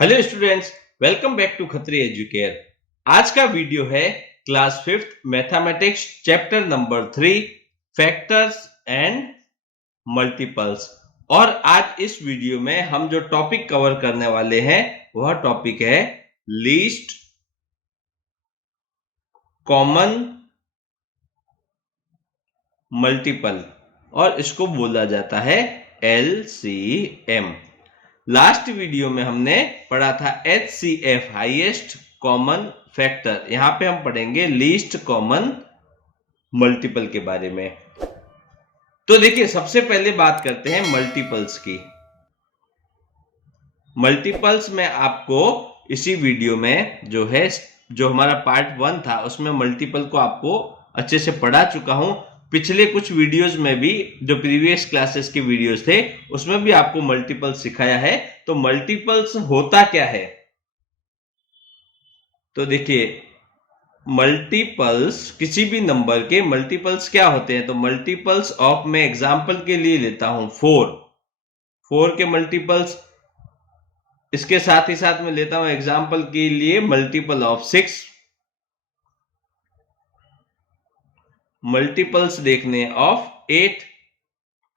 Hello students, welcome back to Khatri Educare. आज का video है class 5th mathematics chapter number 3 factors and multiples. और आज इस वीडियो में हम जो टॉपिक कवर करने वाले हैं वह टॉपिक है लीस्ट कॉमन मल्टीपल और इसको बोला जाता है LCM। लास्ट वीडियो में हमने पढ़ा था HCF हाईएस्ट कॉमन फैक्टर। यहां पे हम पढ़ेंगे लीस्ट कॉमन मल्टीपल के बारे में। तो देखिए, सबसे पहले बात करते हैं मल्टीपल्स की। मल्टीपल्स में आपको इसी वीडियो में जो हमारा पार्ट 1 था उसमें मल्टीपल को आपको अच्छे से पढ़ा चुका हूं। पिछले कुछ वीडियोस में भी, जो प्रीवियस क्लासेस के वीडियोस थे, उसमें भी आपको मल्टीपल्स सिखाया है। तो मल्टीपल्स होता क्या है? तो देखिए, मल्टीपल्स किसी भी नंबर के मल्टीपल्स क्या होते हैं? तो मल्टीपल्स ऑफ, मैं एग्जांपल के लिए लेता हूं 4 के मल्टीपल्स। इसके साथ ही साथ मैं लेता हूं एग्जांपल के लिए मल्टीपल ऑफ 6। मल्टीपल्स देखने ऑफ 8।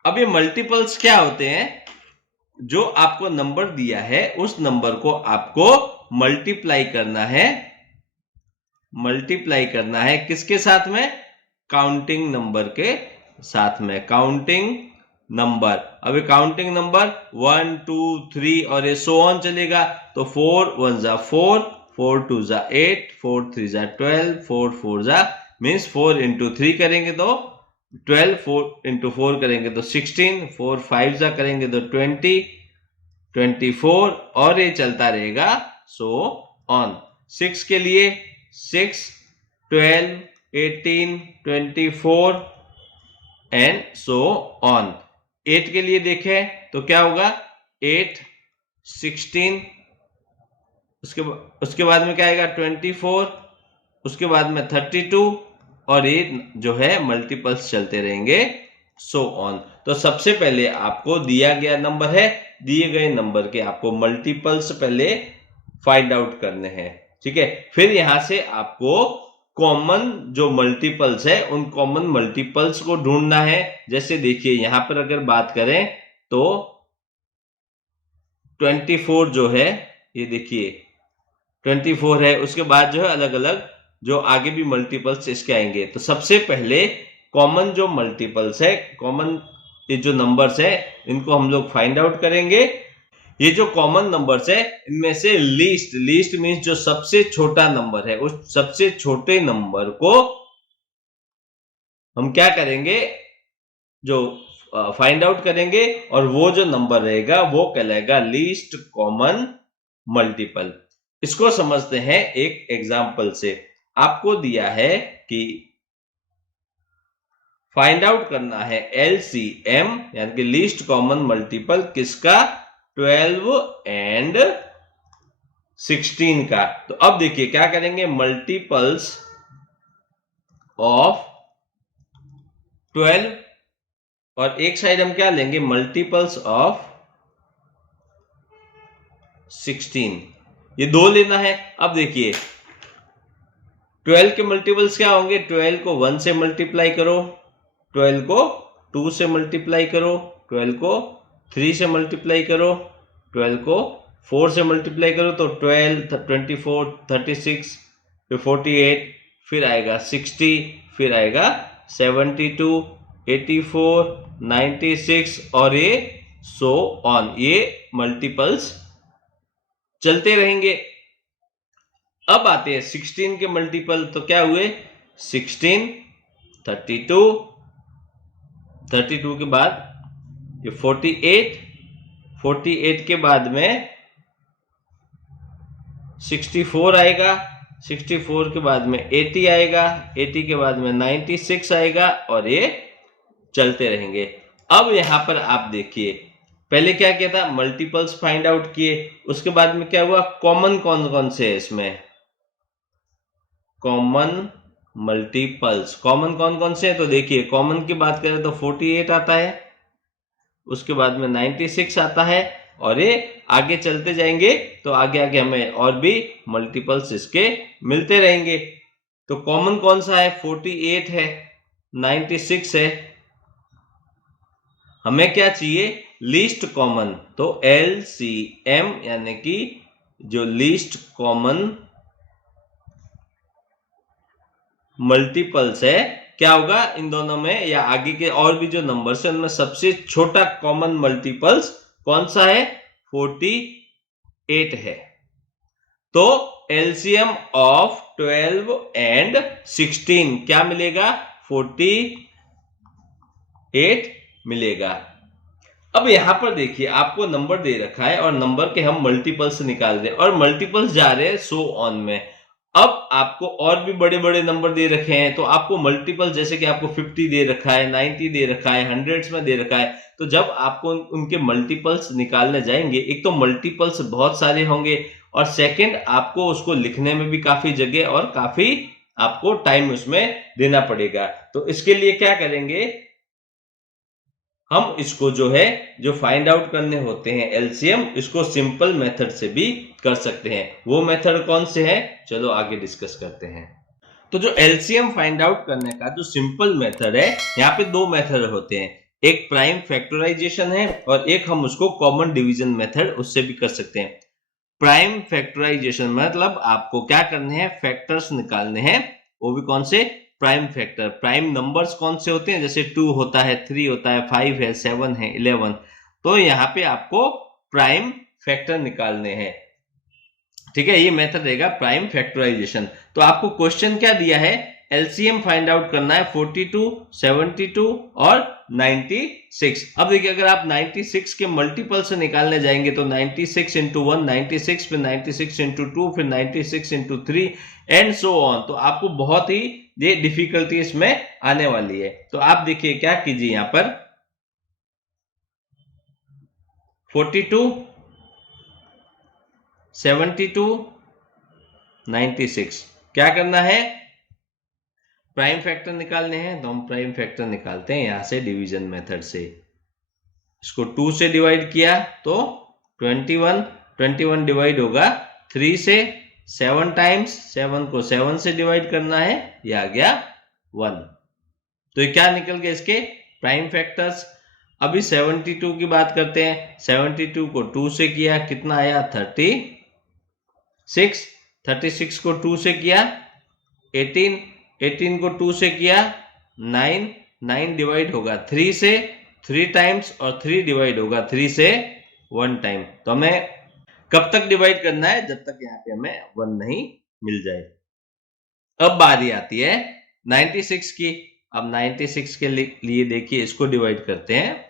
अब ये मल्टीपल्स क्या होते हैं? जो आपको नंबर दिया है उस नंबर को आपको मल्टीप्लाई करना है किसके साथ में? काउंटिंग नंबर के साथ में। काउंटिंग नंबर, अब काउंटिंग नंबर 1 2 3 और ये सो ऑन चलेगा। तो 4 1 जा 4, 4 2 जा 8, 4 3 जा 12, 4 4 जा मीन्स 4 इंटू 3 करेंगे तो 12, 4 इंटू 4 करेंगे तो 16, 4 5 जा करेंगे तो 20, 24 और ये चलता रहेगा सो ऑन। 6 के लिए 6, 12, 18, 24 एंड सो ऑन। 8 के लिए देखें तो क्या होगा? 8, 16, उसके बाद में क्या आएगा? 24, उसके बाद में 32 और ये जो है मल्टीपल्स चलते रहेंगे सो ऑन। तो सबसे पहले आपको दिया गया नंबर है, दिए गए नंबर के आपको मल्टीपल्स पहले फाइंड आउट करने हैं, ठीक है। फिर यहां से आपको कॉमन जो मल्टीपल्स है उन कॉमन मल्टीपल्स को ढूंढना है। जैसे देखिए, यहां पर अगर बात करें तो 24 जो है, ये देखिए 24 है। उसके बाद जो है अलग अलग जो आगे भी मल्टीपल्स इसके आएंगे। तो सबसे पहले कॉमन जो मल्टीपल्स है, कॉमन ये जो नंबर्स है, इनको हम लोग फाइंड आउट करेंगे। ये जो कॉमन नंबर्स है इनमें से लीस्ट मीन्स जो सबसे छोटा नंबर है, उस सबसे छोटे नंबर को हम क्या करेंगे? जो फाइंड आउट करेंगे और वो जो नंबर रहेगा वो कहलाएगा लीस्ट कॉमन मल्टीपल। इसको समझते हैं एक एग्जांपल से। आपको दिया है कि फाइंड आउट करना है LCM यानी कि लीस्ट कॉमन मल्टीपल किसका? 12 एंड 16 का। तो अब देखिए क्या करेंगे? मल्टीपल्स ऑफ 12 और एक साइड हम क्या लेंगे? Multiples of 16। ये दो लेना है। अब देखिए 12 के मल्टीपल्स क्या होंगे? 12 को 1 से मल्टीप्लाई करो, 12 को 2 से मल्टीप्लाई करो, 12 को 3 से मल्टीप्लाई करो, 12 को 4 से मल्टीप्लाई करो। तो 12, 24, 36, फिर 48, फिर आएगा 60, फिर आएगा 72, 84, 96 और ये सो ऑन। ये मल्टीपल्स चलते रहेंगे। अब आते हैं 16 के मल्टीपल। तो क्या हुए? 16, 32, 32 के बाद ये 48, 48 के बाद में 64 आएगा, 64 के बाद में 80 आएगा, 80 के बाद में 96 आएगा और ये चलते रहेंगे। अब यहां पर आप देखिए, पहले क्या किया था? मल्टीपल्स फाइंड आउट किए। उसके बाद में क्या हुआ? कॉमन कौन कौन से है इसमें? कॉमन मल्टीपल्स कॉमन कौन कौन से हैं? तो देखिए, कॉमन की बात करें तो 48 आता है, उसके बाद में 96 आता है, और ये आगे चलते जाएंगे तो आगे आगे हमें और भी मल्टीपल्स इसके मिलते रहेंगे। तो कॉमन कौन सा है? 48 है, 96 है। हमें क्या चाहिए? Least common. तो LCM यानी कि जो लीस्ट कॉमन मल्टीपल्स है, क्या होगा इन दोनों में या आगे के और भी जो नंबर्स है उनमें सबसे छोटा कॉमन मल्टीपल्स कौन सा है? 48 है। तो एलसीएम ऑफ 12 एंड 16 क्या मिलेगा? 48 मिलेगा। अब यहां पर देखिए आपको नंबर दे रखा है और नंबर के हम मल्टीपल्स निकाल रहे हैं और मल्टीपल्स जा रहे हैं सो ऑन में। अब आपको और भी बड़े बड़े नंबर दे रखे हैं तो आपको मल्टीपल, जैसे कि आपको 50 दे रखा है, 90 दे रखा है, हंड्रेड्स में दे रखा है, तो जब आपको उनके मल्टीपल्स निकालने जाएंगे, एक तो मल्टीपल्स बहुत सारे होंगे और सेकंड आपको उसको लिखने में भी काफी जगह और काफी आपको टाइम उसमें देना पड़ेगा। तो इसके लिए क्या करेंगे, हम इसको जो है जो फाइंड आउट करने होते हैं एलसीएम, इसको सिंपल मेथड से भी कर सकते हैं। वो मेथड कौन से है, चलो आगे डिस्कस करते हैं। तो जो एलसीएम फाइंड आउट करने का जो सिंपल मेथड है, यहाँ पे दो मेथड होते हैं, एक प्राइम फैक्टराइजेशन है और एक हम उसको कॉमन डिवीजन मेथड उससे भी कर सकते हैं। प्राइम फैक्टराइजेशन मतलब आपको क्या करने हैं, फैक्टर्स निकालने हैं, वो भी कौन से, प्राइम फैक्टर। प्राइम नंबर्स कौन से होते हैं, जैसे 2 होता है, 3 होता है, 5 है, 7 है, 11। तो यहाँ पे आपको प्राइम फैक्टर निकालने हैं। ठीक है, ये मेथड रहेगा प्राइम फैक्टराइजेशन। तो आपको क्वेश्चन क्या दिया है, एलसीएम फाइंड आउट करना है 42, 72 और 96। अब देखिए अगर आप 96 के मल्टीपल से निकालने जाएंगे तो 96 इंटू 1 96, फिर 96 इंटू 2, फिर 96 इंटू 3 एंड सो ऑन। तो आपको बहुत ही ये डिफिकल्टी इसमें आने वाली है। तो आप देखिए क्या कीजिए, यहां पर 42, 72, 96 क्या करना है, प्राइम फैक्टर निकालने हैं। तो हम प्राइम फैक्टर निकालते हैं यहां से डिवीजन मेथड से। इसको 2 से डिवाइड किया तो 21, 21 डिवाइड होगा 3 से, 7 टाइम्स, 7 को 7 से डिवाइड करना है, ये आ गया 1। तो ये क्या निकल गए इसके प्राइम फैक्टर्स। अभी 72 की बात करते हैं, 72 को 2 से किया, कितना आया 36, 36 को 2 से किया 18, 18 को 2 से किया 9, 9 डिवाइड होगा 3 से 3 टाइम्स और 3 डिवाइड होगा 3 से 1 टाइम। तो हमें कब तक डिवाइड करना है, जब तक यहाँ पे हमें 1 नहीं मिल जाए। अब बारी आती है 96 की। अब 96 के लिए देखिए इसको डिवाइड करते हैं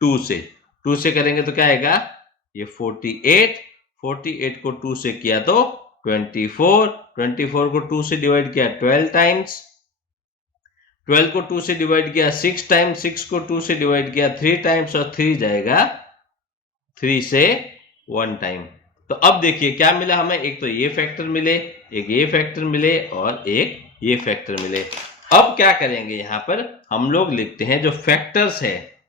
2 से। 2 से करेंगे तो क्या आएगा, ये 48, 48 को 2 से किया तो 24, 24 को 2 से डिवाइड किया 12 टाइम्स, 12 को 2 से डिवाइड किया 6 टाइम्स, 6 को 2 से डिवाइड किया 3 टाइम्स और 3 जाएगा 3 से 1 टाइम। तो अब देखिए क्या मिला हमें, एक तो ये फैक्टर मिले, एक ये फैक्टर मिले और एक ये फैक्टर मिले। अब क्या करेंगे, यहां पर हम लोग लिखते हैं जो फैक्टर्स है,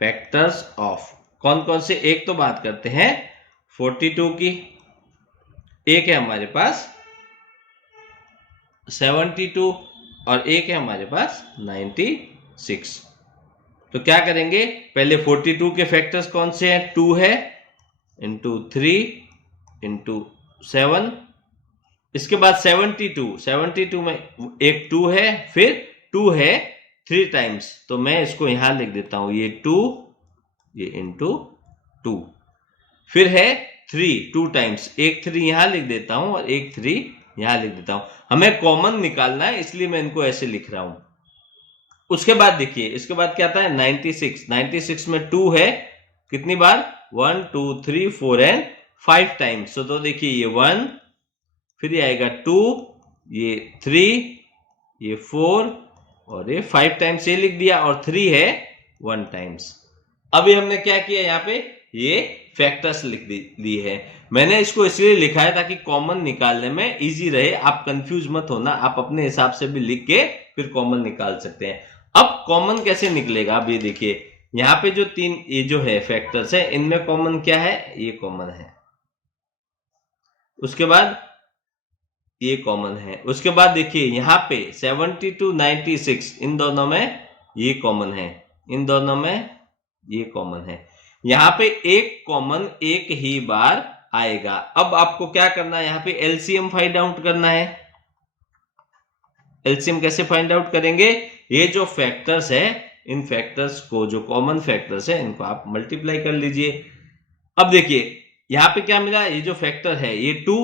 फैक्टर्स ऑफ कौन कौन से, एक तो बात करते हैं 42 की, एक है हमारे पास 72 और एक है हमारे पास 96। तो क्या करेंगे, पहले 42 के फैक्टर्स कौन से हैं, 2 है इंटू 3 इंटू 7, इसके बाद 72, 72 में एक 2 है, फिर 2 है 3 टाइम्स, तो मैं इसको यहां लिख देता हूं, ये 2, ये इंटू 2, फिर है 3 2 टाइम्स, एक 3 यहां लिख देता हूं और एक 3 यहां लिख देता हूं। हमें कॉमन निकालना है इसलिए मैं इनको ऐसे लिख रहा हूं। उसके बाद देखिए इसके बाद क्या आता है 96, 96 में 2 है, कितनी बार 1 2 3 4 एंड 5 टाइम्स। तो देखिए ये 1, फिर ये आएगा 2, ये 3, ये 4 और ये 5 टाइम्स ये लिख दिया और 3 है 1 टाइम्स। अभी हमने क्या किया, यहाँ पे ये फैक्टर्स लिख दिए है। मैंने इसको इसलिए लिखा है ताकि कॉमन निकालने में इजी रहे, आप कंफ्यूज मत होना, आप अपने हिसाब से भी लिख के फिर कॉमन निकाल सकते हैं। अब कॉमन कैसे निकलेगा, अब ये देखिए यहाँ पे जो तीन ये जो है फैक्टर्स है, इनमें कॉमन क्या है, ये कॉमन है, उसके बाद ये कॉमन है, उसके बाद देखिए यहाँ पे 70 to 96 इन दोनों में ये कॉमन है, इन दोनों में ये कॉमन है। यहाँ पे एक कॉमन एक ही बार आएगा। अब आपको क्या करना है, यहाँ पे एलसीएम फाइंड आउट करना है। एलसीएम कैसे फाइंड आउट करेंगे, ये जो फैक्टर्स है इन फैक्टर्स को, जो कॉमन फैक्टर्स है इनको आप मल्टीप्लाई कर लीजिए। अब देखिए यहाँ पे क्या मिला, ये जो फैक्टर है ये 2,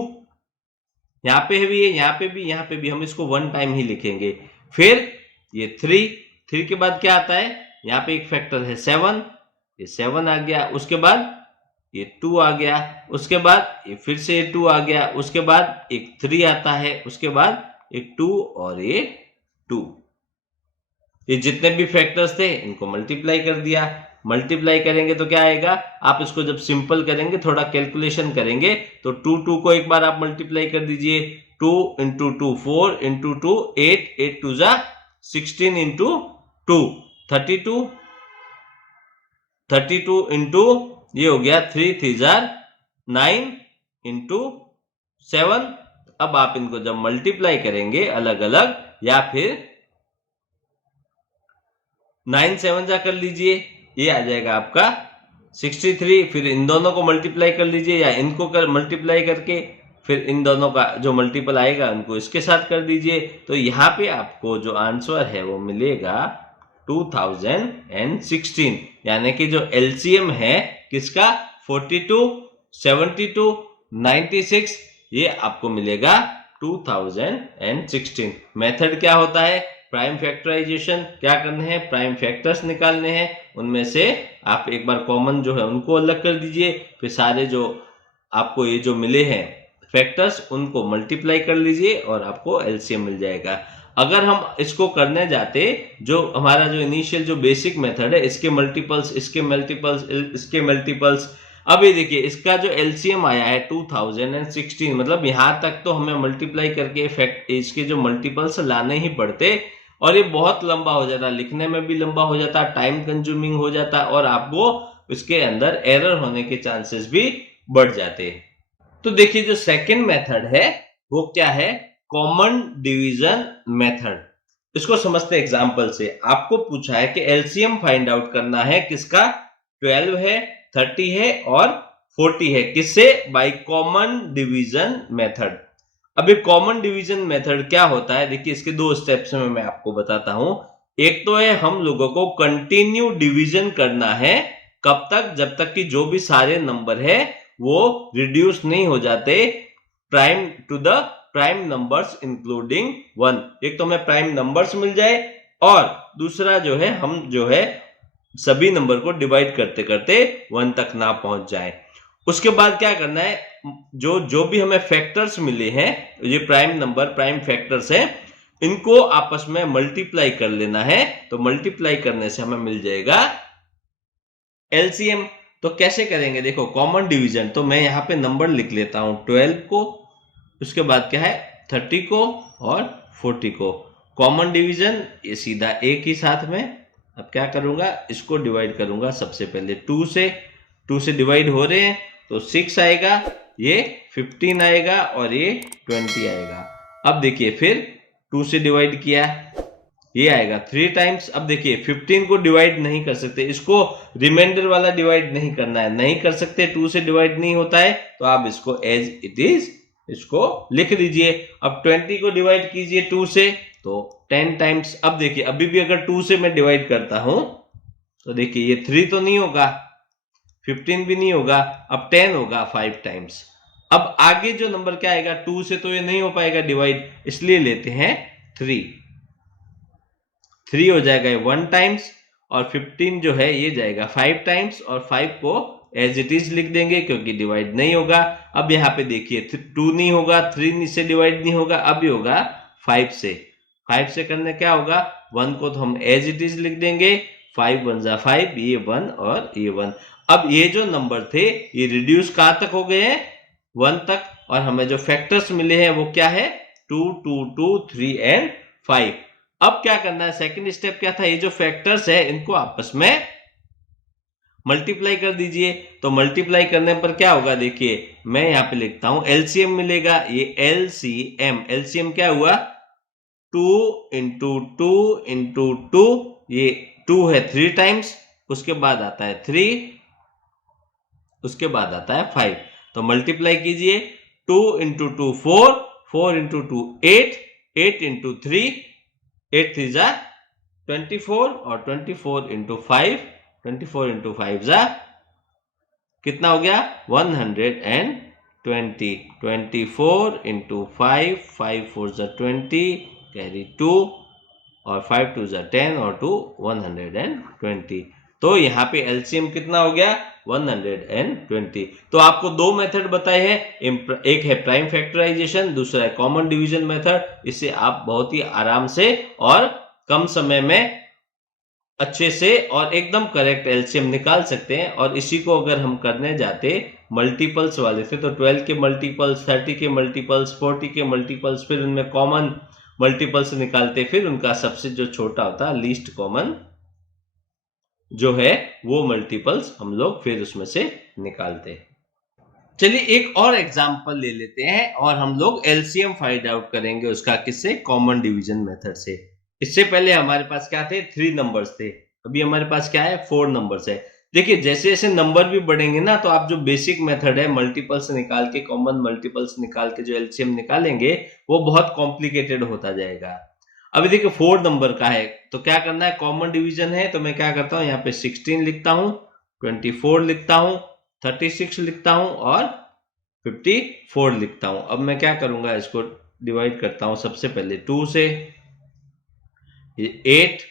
यहाँ पे भी है, यहाँ पे भी, यहाँ पे भी, हम इसको 1 टाइम ही लिखेंगे। फिर ये 3 के बाद क्या आता है, यहाँ पे एक फैक्टर है 7, ये 7 आ गया, उसके बाद ये 2 आ गया, उसके बाद ये फिर से 2 आ गया, उसके बाद एक 3 आता है, उसके बाद एक 2 और ये 2। ये जितने भी फैक्टर्स थे इनको मल्टीप्लाई कर दिया। मल्टीप्लाई करेंगे तो क्या आएगा, आप इसको जब सिंपल करेंगे, थोड़ा कैलकुलेशन करेंगे, तो 2 को एक बार आप मल्टीप्लाई कर दीजिए। 2 इंटू 2 4 इंटू 2 8, 8 2 जा 16 इंटू 2 32, 32 इंटू ये हो गया 3 3 जा 9 इंटू 7। अब आप इनको जब मल्टीप्लाई करेंगे अलग अलग, या फिर 9 7 जा कर लीजिए, ये आ जाएगा आपका 63। फिर इन दोनों को मल्टीप्लाई कर लीजिए, या इनको कर मल्टीप्लाई करके फिर इन दोनों का जो मल्टीपल आएगा उनको इसके साथ कर दीजिए। तो यहाँ पे आपको जो आंसर है वो मिलेगा 2016, यानी कि जो एलसीएम है किसका, 42 72 96, ये आपको मिलेगा 2016। मेथड क्या होता है, प्राइम फैक्टराइजेशन। क्या करने हैं, प्राइम फैक्टर्स निकालने हैं, उनमें से आप एक बार कॉमन जो है उनको अलग कर दीजिए, फिर सारे जो आपको ये जो मिले हैं फैक्टर्स उनको मल्टीप्लाई कर लीजिए और आपको एलसीएम मिल जाएगा। अगर हम इसको करने जाते, जो हमारा जो इनिशियल जो बेसिक मेथड है, इसके मल्टीपल्स, इसके मल्टीपल्स, इसके मल्टीपल्स, अब ये देखिए इसका जो एलसीएम आया है 2016, मतलब यहाँ तक तो हमें मल्टीप्लाई करके इसके जो मल्टीपल्स लाने ही पड़ते, और ये बहुत लंबा हो जाता, लिखने में भी लंबा हो जाता, टाइम कंज्यूमिंग हो जाता, और आपको इसके अंदर एरर होने के चांसेस भी बढ़ जाते। तो देखिए जो सेकंड मेथड है वो क्या है, कॉमन डिवीजन मेथड। इसको समझते एग्जांपल से। आपको पूछा है कि एलसीएम फाइंड आउट करना है किसका, 12 है, 30 है और 40 है, किससे, बाय कॉमन डिवीजन मेथड। अब ये कॉमन डिवीजन मेथड क्या होता है, देखिए इसके दो स्टेप्स में मैं आपको बताता हूं। एक तो है हम लोगों को कंटिन्यू डिवीजन करना है, कब तक, जब तक कि जो भी सारे नंबर है वो रिड्यूस नहीं हो जाते prime to the prime numbers including 1। एक तो हमें प्राइम नंबर्स मिल जाए, और दूसरा जो है हम जो है सभी नंबर को डिवाइड करते करते 1 तक ना पहुंच जाए। उसके बाद क्या करना है, जो भी हमें फैक्टर्स मिले हैं, ये प्राइम नंबर प्राइम फैक्टर्स हैं, इनको आपस में मल्टीप्लाई कर लेना है। तो मल्टीप्लाई करने से हमें मिल जाएगा एलसीएम। तो कैसे करेंगे, देखो कॉमन डिवीजन, तो मैं यहाँ पे नंबर लिख लेता हूं 12 को, उसके बाद क्या है 30 को और 40 को। कॉमन डिवीजन ये सीधा एक ही साथ में। अब क्या करूंगा, इसको डिवाइड करूंगा सबसे पहले 2 से, 2 से डिवाइड हो रहे हैं तो 6 आएगा, ये 15 आएगा और ये 20 आएगा। अब देखिए फिर 2 से डिवाइड किया, ये आएगा 3 टाइम्स। अब देखिए 15 को डिवाइड नहीं कर सकते, इसको रिमाइंडर वाला डिवाइड नहीं करना है, नहीं कर सकते, 2 से डिवाइड नहीं होता है, तो आप इसको एज इट इज इसको लिख दीजिए। अब 20 को डिवाइड कीजिए 2 से, तो 10 टाइम्स। अब देखिए अभी भी अगर 2 से मैं डिवाइड करता हूं तो देखिए ये 3 तो नहीं होगा, 15 भी नहीं होगा, अब 10 होगा 5 टाइम्स। अब आगे जो नंबर क्या आएगा, 2 से तो ये नहीं हो पाएगा डिवाइड, इसलिए लेते हैं 3 हो जाएगा 1 टाइम्स, और 15 जो है ये जाएगा 5 टाइम्स, और 5 को एज इट इज लिख देंगे क्योंकि डिवाइड नहीं होगा। अब यहाँ पे देखिए 2 नहीं होगा, 3 से डिवाइड नहीं होगा, अब ये होगा 5 से। 5 से करने क्या होगा, 1 को तो हम एज इट इज लिख देंगे, 5 1 जा 5, ये 1 और ये 1। अब ये जो नंबर थे ये रिड्यूस कहां तक हो गए हैं, 1 तक, और हमें जो फैक्टर्स मिले हैं वो क्या है, 2 2 2 3 एंड 5। अब क्या करना है, सेकंड स्टेप क्या था, ये जो फैक्टर्स है इनको आपस में मल्टीप्लाई कर दीजिए। तो मल्टीप्लाई करने पर क्या होगा, देखिए मैं यहाँ पे लिखता हूं एलसीएम मिलेगा, ये एलसीएम क्या हुआ 2 इंटू 2 इंटू 2, ये 2 है 3 टाइम्स, उसके बाद आता है 3, उसके बाद आता है 5। तो मल्टीप्लाई कीजिए 2 इंटू 2 4, 4 इंटू 2 8, 8 इंटू 3 8 3 जा 24 और 24 इंटू 5, 24 इंटू 5 जा कितना हो गया 120। 24 इंटू 5, 5 4 जा 20 कैरी 2 और 5 2 जा 10 और 2 120। तो यहाँ पे एलसीएम कितना हो गया 120। तो आपको दो मेथड बताए हैं, एक है प्राइम फैक्टराइजेशन, दूसरा है कॉमन डिवीजन मेथड। इससे आप बहुत ही आराम से और कम समय में अच्छे से और एकदम करेक्ट एलसीएम निकाल सकते हैं। और इसी को अगर हम करने जाते मल्टीपल्स वाले से, तो 12 के मल्टीपल्स, 30 के मल्टीपल्स, 40 के मल्टीपल्स, फिर उनमें कॉमन मल्टीपल्स निकालते, फिर उनका सबसे जो छोटा होता लीस्ट कॉमन जो है वो मल्टीपल्स हम लोग फिर उसमें से निकालते हैं। चलिए एक और एग्जांपल ले लेते हैं और हम लोग एलसीएम फाइंड आउट करेंगे उसका, किससे, कॉमन डिवीजन मेथड से। इससे पहले हमारे पास क्या थे 3 नंबर्स थे, अभी हमारे पास क्या है 4 नंबर्स है। देखिए जैसे जैसे नंबर भी बढ़ेंगे ना, तो आप जो बेसिक मेथड है मल्टीपल्स निकाल के, कॉमन मल्टीपल्स निकाल के जो एलसीएम निकालेंगे वो बहुत कॉम्प्लिकेटेड होता जाएगा। अभी देखिए 4 नंबर का है, तो क्या करना है, कॉमन डिवीजन है, तो मैं क्या करता हूं यहाँ पे 16 लिखता हूं, 24 लिखता हूं, 36 लिखता हूं और 54 लिखता हूं। अब मैं क्या करूंगा, इसको डिवाइड करता हूं सबसे पहले 2 से, ये 8,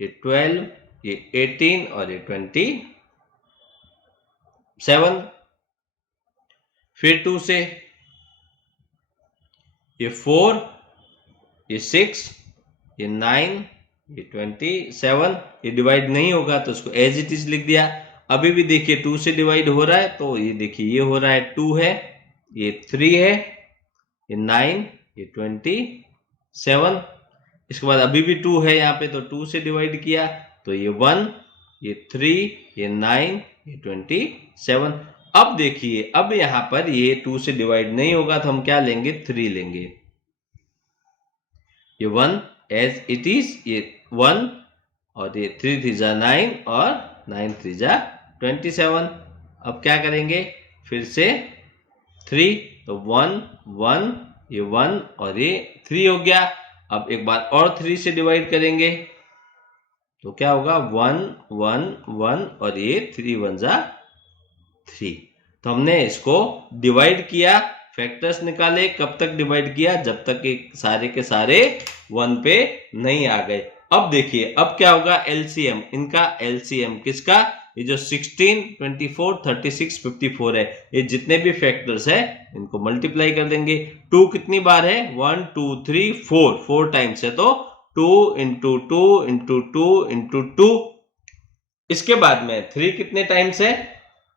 ये 12, ये 18 और ये 27। फिर 2 से ये 4, ये 6, ये 9, ये 27। ये डिवाइड नहीं होगा तो इसको एज इट इज लिख दिया। अभी भी देखिए 2 से डिवाइड हो रहा है, तो ये देखिए ये हो रहा है 2 है, ये 3 है, ये 9, ये 27। इसके बाद अभी भी 2 है यहाँ पे, तो 2 से डिवाइड किया तो ये 1, ये 3, ये 9, ये 27। अब देखिए अब यहाँ पर ये 2 से डिवाइड नहीं होगा तो हम क्या लेंगे 3 लेंगे, ये 1 एज इट इज, ये 1 और ये 3 3 जा 9 और 9 3 जा 27। अब क्या करेंगे फिर से 3, तो 1 1, ये 1 और ये 3 हो गया। अब एक बार और 3 से डिवाइड करेंगे तो क्या होगा 1 1 1 और ये 3 1 जा 3। तो हमने इसको डिवाइड किया, फैक्टर्स निकाले, कब तक डिवाइड किया, जब तक सारे के सारे 1 पे नहीं आ गए। अब देखिए अब क्या होगा एलसीएम, इनका एलसीएम किसका, ये जो 16 24 36 54 है, ये जितने भी फैक्टर्स है इनको मल्टीप्लाई कर देंगे। 2 कितनी बार है 1 2 3 4, 4 टाइम्स है, तो 2 इंटू 2 इंटू 2 इंटू 2। इसके बाद में 3 कितने टाइम्स है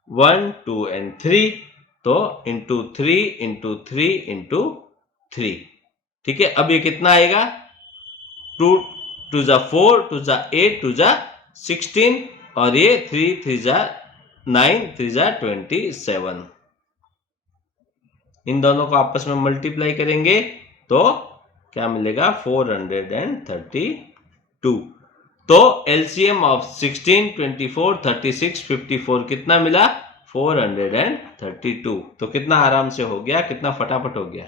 1 2 एंड 3, तो इंटू 3 इंटू 3 इंटू 3। ठीक है, अब ये कितना आएगा 2 2 जा 4, 2 जा 8, 2 जा 16 और ये 3 3 जा 9, 3 जा 27। इन दोनों को आपस में मल्टीप्लाई करेंगे तो क्या मिलेगा 432। तो एलसीएम ऑफ 16 24 36 54 कितना मिला 432। तो कितना आराम से हो गया, कितना फटाफट हो गया।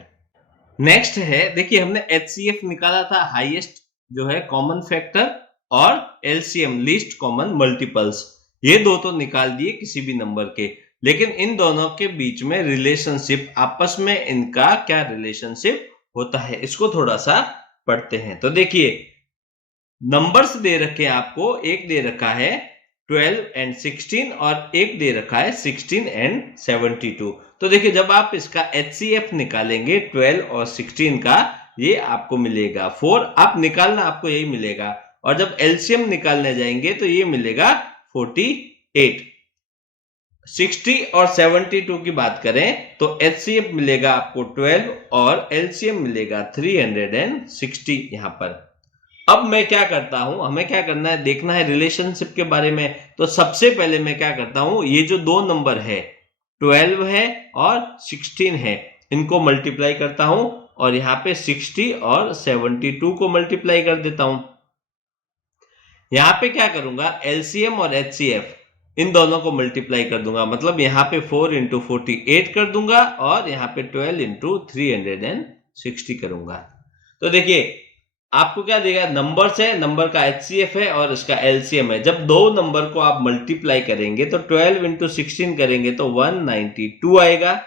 नेक्स्ट है देखिए हमने एचसीएफ निकाला था, हाईएस्ट जो है कॉमन फैक्टर, और एलसीएम लीस्ट कॉमन मल्टीपल्स, ये दो तो निकाल दिए किसी भी नंबर के। लेकिन इन दोनों के बीच में रिलेशनशिप, आपस में इनका क्या रिलेशनशिप होता है, इसको थोड़ा सा पढ़ते हैं। तो देखिए नंबर्स दे रखे हैं आपको, एक दे रखा है 12 एंड 16 और एक दे रखा है 16 एंड 72। तो देखिए जब आप इसका HCF निकालेंगे 12 और 16 का, ये आपको मिलेगा 4, आप निकालना आपको यही मिलेगा। और जब एलसीएम निकालने जाएंगे तो ये मिलेगा 48। 60 और 72 की बात करें तो HCF मिलेगा आपको 12 और LCM मिलेगा 360 यहां पर। अब मैं क्या करता हूं, हमें क्या करना है, देखना है रिलेशनशिप के बारे में। तो सबसे पहले मैं क्या करता हूं, ये जो दो नंबर है 12 है और 16 है, इनको मल्टीप्लाई करता हूं और यहाँ पे 60 और 72 को मल्टीप्लाई कर देता हूं। यहाँ पे क्या करूंगा, एलसीएम और एचसीएफ इन दोनों को मल्टीप्लाई कर दूंगा, मतलब यहाँ पे 4 इंटू 48 कर दूंगा और यहाँ पे 12 इंटू 360 करूंगा। तो देखिए आपको क्या देगा, नंबर्स है, नंबर का एचसीएफ है और इसका एलसीएम है। जब दो नंबर को आप मल्टीप्लाई करेंगे तो 12 इंटू 16 करेंगे तो 192 आएगा,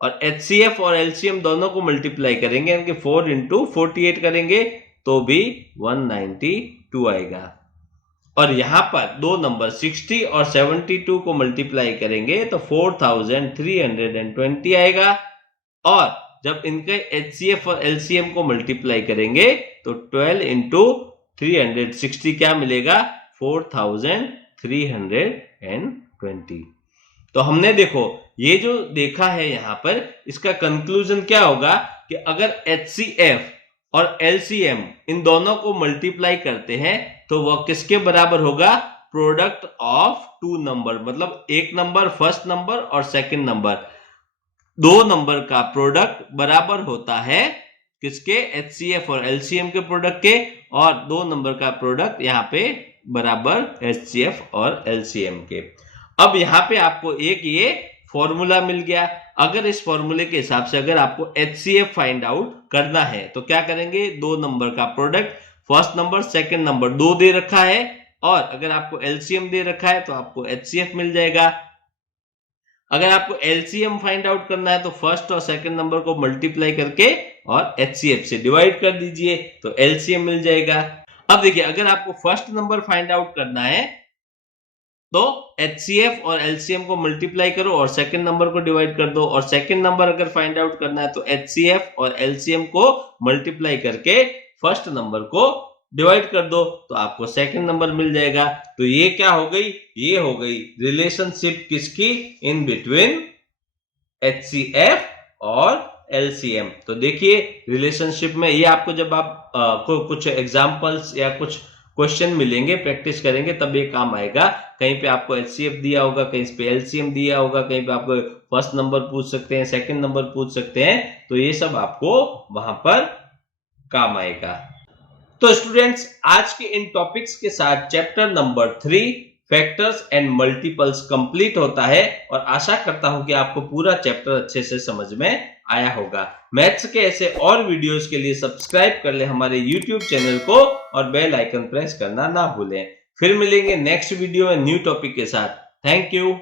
और एचसीएफ और एलसीएम दोनों को मल्टीप्लाई करेंगे यानी कि 4 इंटू 48 करेंगे तो भी 192 आएगा। और यहां पर दो नंबर 60 और 72 को मल्टीप्लाई करेंगे तो 4320 आएगा, और जब इनके एचसीएफ और एलसीएम को मल्टीप्लाई करेंगे तो 12 इंटू 360 क्या मिलेगा, 4320। तो हमने देखो ये जो देखा है यहां पर, इसका कंक्लूजन क्या होगा कि अगर एचसीएफ और एलसीएम इन दोनों को मल्टीप्लाई करते हैं तो वह किसके बराबर होगा, प्रोडक्ट ऑफ टू नंबर, मतलब एक नंबर फर्स्ट नंबर और सेकंड नंबर, दो नंबर का प्रोडक्ट बराबर होता है किसके, एचसीएफ और एलसीएम के प्रोडक्ट के, और दो नंबर का प्रोडक्ट यहाँ पे बराबर एचसीएफ और एलसीएम के। अब यहाँ पे आपको एक ये फॉर्मूला मिल गया। अगर इस फॉर्मूले के हिसाब से अगर आपको एचसीएफ फाइंड आउट करना है तो क्या करेंगे, दो नंबर का product, first number second number दो दे रखा है, और अगर आपको एलसीएम दे रखा है तो आपको एचसीएफ मिल जाएगा। अगर आपको एलसीएम फाइंड आउट करना है तो फर्स्ट और सेकंड नंबर को मल्टीप्लाई करके और एचसीएफ से डिवाइड कर दीजिए तो एलसीएम मिल जाएगा। अब देखिए अगर आपको फर्स्ट नंबर फाइंड आउट करना है तो एचसीएफ और एलसीएम को मल्टीप्लाई करो और सेकंड नंबर को डिवाइड कर दो, और सेकंड नंबर अगर फाइंड आउट करना है तो एचसीएफ और एलसीएम को मल्टीप्लाई करके फर्स्ट नंबर को डिवाइड कर दो तो आपको सेकंड नंबर मिल जाएगा। तो ये क्या हो गई, ये हो गई रिलेशनशिप किसकी, इन बिटवीन एचसीएफ और एलसीएम। तो देखिए रिलेशनशिप में ये आपको जब आप कुछ एग्जांपल्स या कुछ क्वेश्चन मिलेंगे, प्रैक्टिस करेंगे तब ये काम आएगा। कहीं पे आपको एचसीएफ दिया होगा, कहीं पे एलसीएम दिया होगा, कहीं पे आपको फर्स्ट नंबर पूछ सकते हैं, सेकंड नंबर पूछ सकते हैं, तो ये सब आपको वहां पर काम आएगा। तो स्टूडेंट्स आज के इन टॉपिक्स के साथ chapter number 3 factors and multiples complete होता है, और आशा करता हूं कि आपको पूरा चैप्टर अच्छे से समझ में आया होगा। मैथ्स के ऐसे और वीडियोस के लिए सब्सक्राइब कर ले हमारे YouTube चैनल को और बेल आइकन प्रेस करना ना भूलें। फिर मिलेंगे नेक्स्ट वीडियो में न्यू टॉपिक के साथ। Thank you.